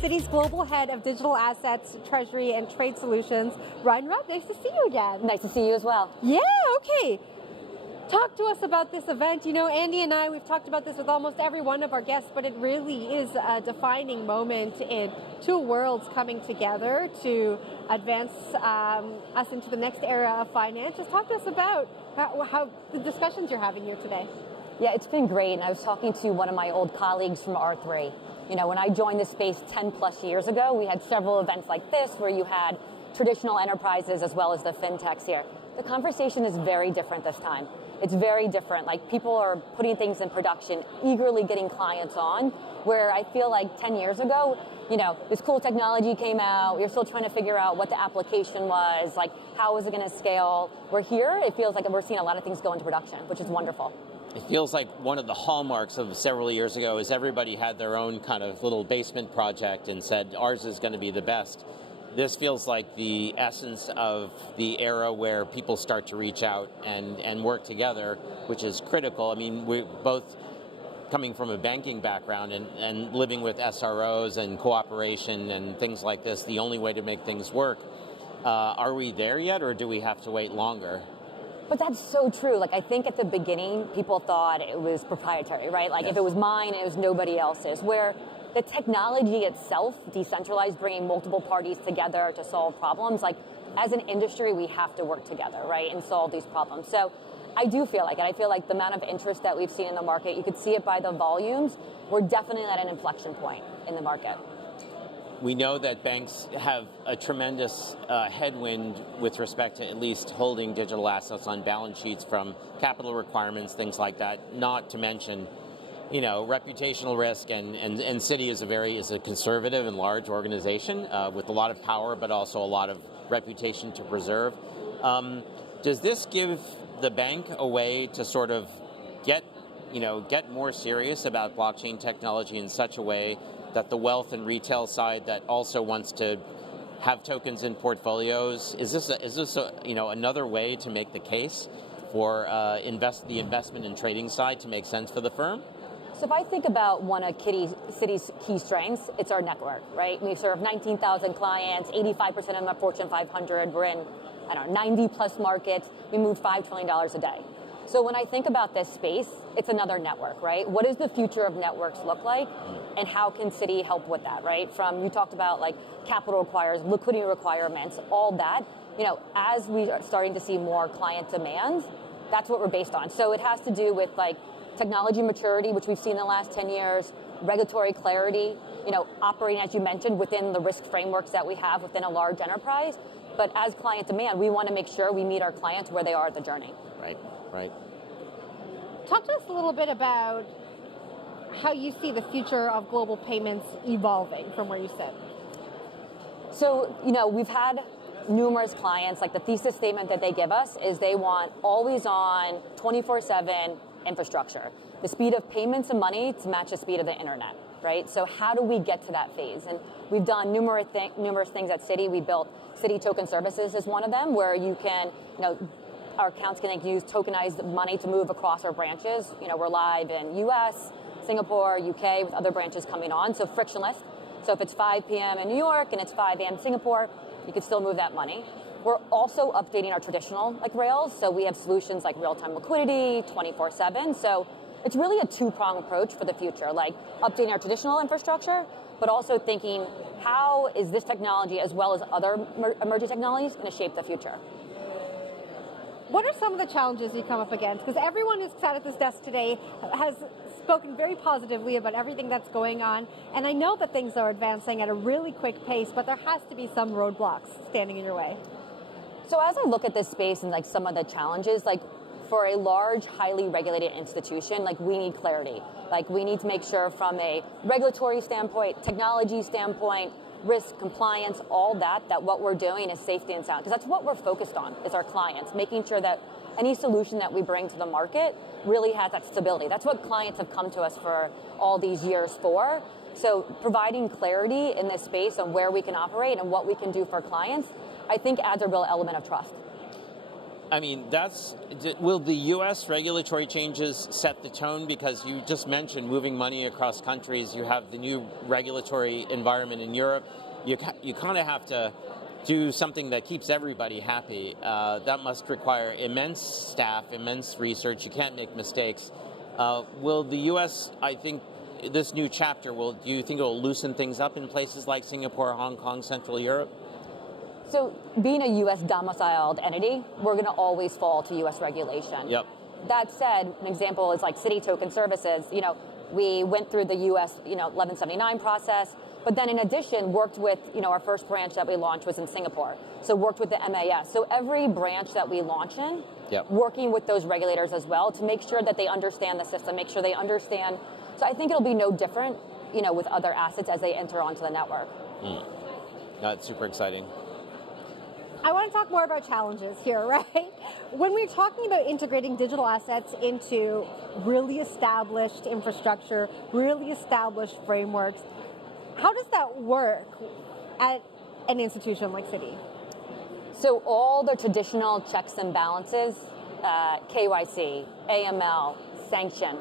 Citi's Global Head of Digital Assets, Treasury, and Trade Solutions, Rugg. Nice to see you again. Nice to see you as well. Yeah, okay. Talk to us about this event. You know, Andy and I, we've talked about this with almost every one of our guests, but it really is a defining moment in two worlds coming together to advance us into the next era of finance. Just talk to us about how the discussions you're having here today. Yeah, it's been great, and I was talking to one of my old colleagues from R3. You know, when I joined this space 10 plus years ago, we had several events like this where you had traditional enterprises as well as the fintechs here. The conversation is very different this time. It's very different. Like, people are putting things in production, eagerly getting clients on, where I feel like 10 years ago, you know, this cool technology came out, we were still trying to figure out what the application was, like how was it going to scale. We're here, it feels like we're seeing a lot of things go into production, which is wonderful. It feels like one of the hallmarks of several years ago is everybody had their own kind of little basement project and said ours is going to be the best. This feels like the essence of the era where people start to reach out and work together, which is critical. I mean, we're both coming from a banking background and living with SROs and cooperation and things like this, the only way to make things work. Are we there yet, or do we have to wait longer? But that's so true. Like, I think at the beginning, people thought it was proprietary, right? Like, yes. If it was mine, it was nobody else's. Where the technology itself, decentralized, bringing multiple parties together to solve problems, like, as an industry, we have to work together, right, and solve these problems. So I do feel like it. I feel like the amount of interest that we've seen in the market, you could see it by the volumes. We're definitely at an inflection point in the market. We know that banks have a tremendous headwind with respect to at least holding digital assets on balance sheets from capital requirements, things like that, not to mention, you know, reputational risk, and Citi is a conservative and large organization with a lot of power, but also a lot of reputation to preserve. Does this give the bank a way to sort of get more serious about blockchain technology in such a way that the wealth and retail side that also wants to have tokens in portfolios, is this another way to make the case for the investment and trading side to make sense for the firm? So if I think about one of Citi's key strengths, it's our network, right? We serve 19,000 clients, 85% of them are Fortune 500. We're in, 90 plus markets. We move $5 trillion a day. So when I think about this space, it's another network, right? What does the future of networks look like? And how can Citi help with that, right? From, you talked about like capital requires, liquidity requirements, all that. You know, as we are starting to see more client demand, that's what we're based on. So it has to do with like technology maturity, which we've seen in the last 10 years, regulatory clarity, operating, as you mentioned, within the risk frameworks that we have within a large enterprise. But as client demand, we want to make sure we meet our clients where they are at the journey. Right. Talk to us a little bit about how you see the future of global payments evolving from where you sit. So, we've had numerous clients, like the thesis statement that they give us is they want always on 24/7 infrastructure. The speed of payments and money to match the speed of the internet, right? So how do we get to that phase? And we've done numerous things at Citi. We built Citi Token Services is one of them, where you can, our accounts can use tokenized money to move across our branches. We're live in US, Singapore, UK, with other branches coming on, so frictionless. So if it's 5 p.m. in New York and it's 5 a.m. Singapore, you could still move that money. We're also updating our traditional rails, so we have solutions like real-time liquidity, 24/7. So it's really a two-pronged approach for the future, like updating our traditional infrastructure, but also thinking how is this technology as well as other emerging technologies going to shape the future. What are some of the challenges you come up against? Because everyone who's sat at this desk today has spoken very positively about everything that's going on, and I know that things are advancing at a really quick pace, but there has to be some roadblocks standing in your way. So as I look at this space and some of the challenges, for a large, highly regulated institution, we need clarity. We need to make sure from a regulatory standpoint, technology standpoint, risk, compliance, all that what we're doing is safety and sound. Because that's what we're focused on, is our clients, making sure that any solution that we bring to the market really has that stability. That's what clients have come to us for all these years for. So providing clarity in this space on where we can operate and what we can do for clients, I think adds a real element of trust. I mean, will the U.S. regulatory changes set the tone? Because you just mentioned moving money across countries. You have the new regulatory environment in Europe. You kind of have to do something that keeps everybody happy. That must require immense staff, immense research. You can't make mistakes. Will the U.S., I think, this new chapter, do you think it will loosen things up in places like Singapore, Hong Kong, Central Europe? So being a U.S. domiciled entity, we're going to always fall to U.S. regulation. Yep. That said, an example is like Citi Token Services. We went through the U.S. 1179 process, but then in addition worked with, our first branch that we launched was in Singapore. So worked with the MAS. So every branch that we launch in, yep, working with those regulators as well to make sure that they understand the system, make sure they understand. So I think it'll be no different, with other assets as they enter onto the network. That's super exciting. I want to talk more about challenges here, right? When we're talking about integrating digital assets into really established infrastructure, really established frameworks, how does that work at an institution like Citi? So all the traditional checks and balances, KYC, AML, sanction,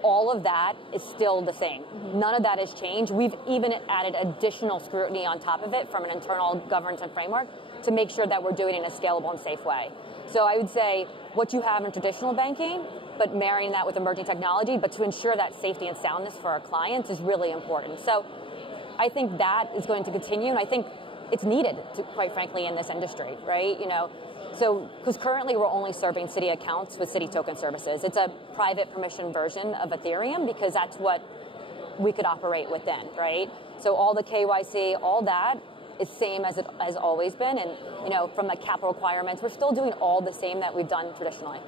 all of that is still the same. None of that has changed. We've even added additional scrutiny on top of it from an internal governance and framework to make sure that we're doing it in a scalable and safe way. So I would say what you have in traditional banking, but marrying that with emerging technology, but to ensure that safety and soundness for our clients is really important. So I think that is going to continue, and I think it's needed, quite frankly, in this industry, right? So because currently we're only serving Citi accounts with Citi Token Services. It's a private permission version of Ethereum because that's what we could operate within, right? So all the KYC, all that is same as it has always been, and from the capital requirements, we're still doing all the same that we've done traditionally.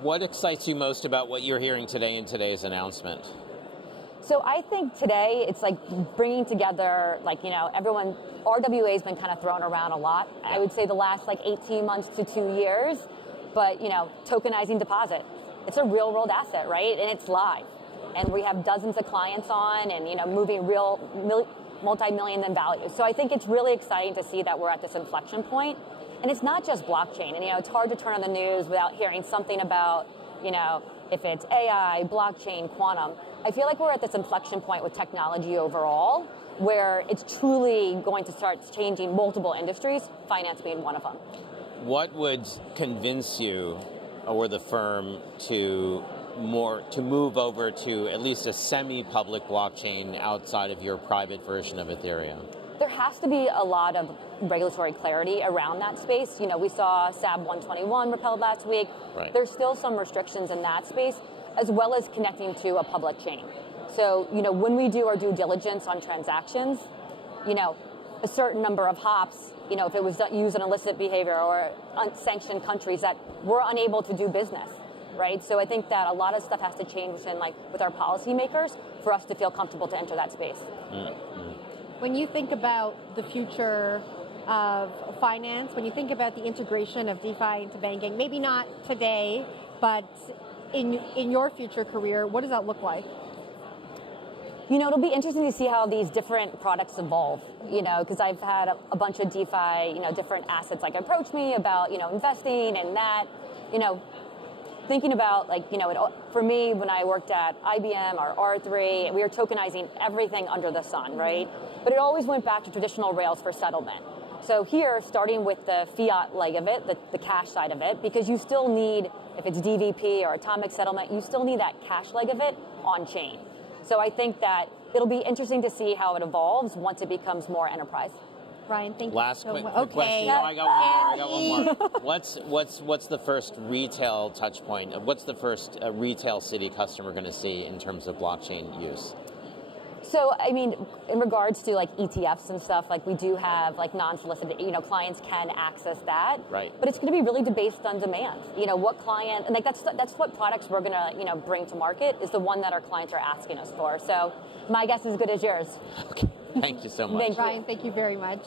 What excites you most about what you're hearing today in today's announcement? So I think today it's like bringing together, everyone, RWA has been kind of thrown around a lot. Yeah. I would say the last 18 months to 2 years, but tokenizing deposit. It's a real world asset, right? And it's live. And we have dozens of clients on and, moving real multi-million in value. So I think it's really exciting to see that we're at this inflection point. And it's not just blockchain. And, it's hard to turn on the news without hearing something about, if it's AI, blockchain, quantum. I feel like we're at this inflection point with technology overall, where it's truly going to start changing multiple industries, finance being one of them. What would convince you or the firm to move over to at least a semi-public blockchain outside of your private version of Ethereum? There has to be a lot of regulatory clarity around that space. We saw SAB 121 repealed last week. Right. There's still some restrictions in that space, as well as connecting to a public chain. So, when we do our due diligence on transactions, a certain number of hops, if it was used in illicit behavior or unsanctioned countries that we're unable to do business, right? So I think that a lot of stuff has to change with our policymakers for us to feel comfortable to enter that space. Mm-hmm. When you think about the future of finance, when you think about the integration of DeFi into banking, maybe not today, but in your future career, what does that look like? It'll be interesting to see how these different products evolve, because I've had a bunch of DeFi, different assets approach me about, investing and that, thinking about for me, when I worked at IBM or R3, we were tokenizing everything under the sun, right? But it always went back to traditional rails for settlement. So here, starting with the fiat leg of it, the cash side of it, because you still need, if it's DVP or atomic settlement, you still need that cash leg of it on chain. So I think that it'll be interesting to see how it evolves once it becomes more enterprise. Ryan, thank Last you so quick much. question. No, I got one more. What's the first retail touch point? What's the first retail Citi customer going to see in terms of blockchain use? So, I mean, in regards to ETFs and stuff, we do have non-solicited, clients can access that. Right. But it's going to be really based on demand. What client, and that's what products we're going to, bring to market is the one that our clients are asking us for. So my guess is as good as yours. Okay. Thank you so much. Thank you. Ryan, thank you very much.